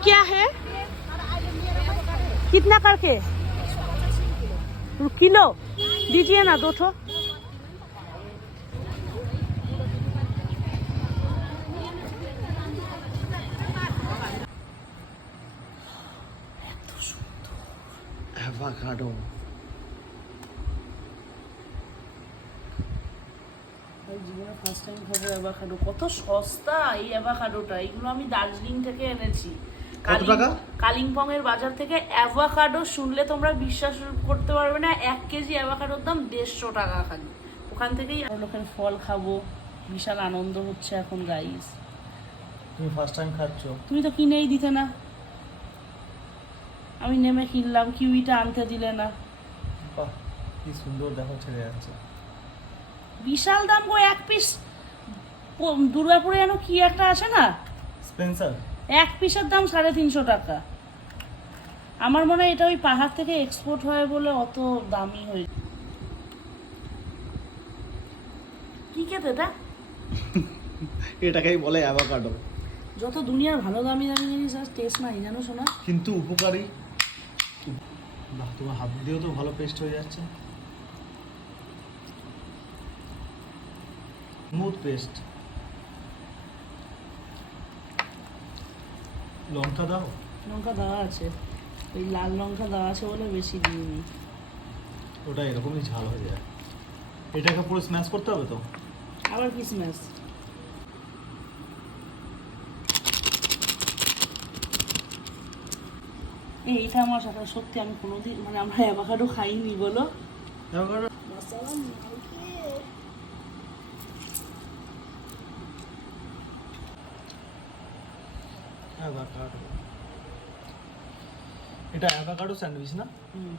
क्या है कितना करके किलो दीजिए ना दो ठो অ্যাভাকাডো জীবনে ফার্স্ট টাইম খাবো অ্যাভাকাডো কত সস্তা এই অ্যাভাকাডোটা এগুলো আমি দার্জিলিং থেকে এনেছি কত টাকা? কালিম্পং এর বাজার থেকে অ্যাভাকাডো শুনলে তোমরা বিশ্বাস করতে পারবে না এক কেজি অ্যাভাকাডোর দাম দেড়শো টাকা খালি। ওখান থেকেই লোকের ফল খাব বিশাল আনন্দ হচ্ছে এখন গাইস তুমি ফার্স্ট টাইম খাচ্ছ? তুমি তো কিনেই দিতে না। আমি নেমে কিনলাম কিউইটা আনতে দিলে না। বাহ কি সুন্দর দেখো ছেড়ে যাচ্ছে। বিশাল দাম গো এক পিস দুর্গাপুরে যেন কি একটা আছে না? স্পেন্সার এক পিসের দাম সাড়ে তিনশো টাকা। আমার মনে হয় এটা ওই পাহাড় থেকে এক্সপোর্ট হয় বলে অত দামি হয়ে কি খেতে এটা? এটাকেই বলে অ্যাভোকাডো যত দুনিয়ার ভালো দামি দামি জিনিস আর টেস্ট নাই জানো শোনা কিন্তু উপকারী। বাহ তোমার হাত দিয়েও তো ভালো পেস্ট হয়ে যাচ্ছে। স্মুথ পেস্ট লঙ্কা দাও? লঙ্কা দেওয়া আছে। ওই লাল লঙ্কা দেওয়া আছে বলে বেশি দিইনি। ওটা এরকমই ঝাল হয়ে যায়। এটাকে পুরো স্ম্যাশ করতে হবে তো? আবার কি স্ম্যাশ এইটা আমার সাথে সত্যি আমি কোনোদিন মানে আমরা অ্যাভাকাডো খাইনি বলো। অ্যাভোকাডো অ্যাভোকাডো এটা অ্যাভাকাডো স্যান্ডউইচ না? হুম।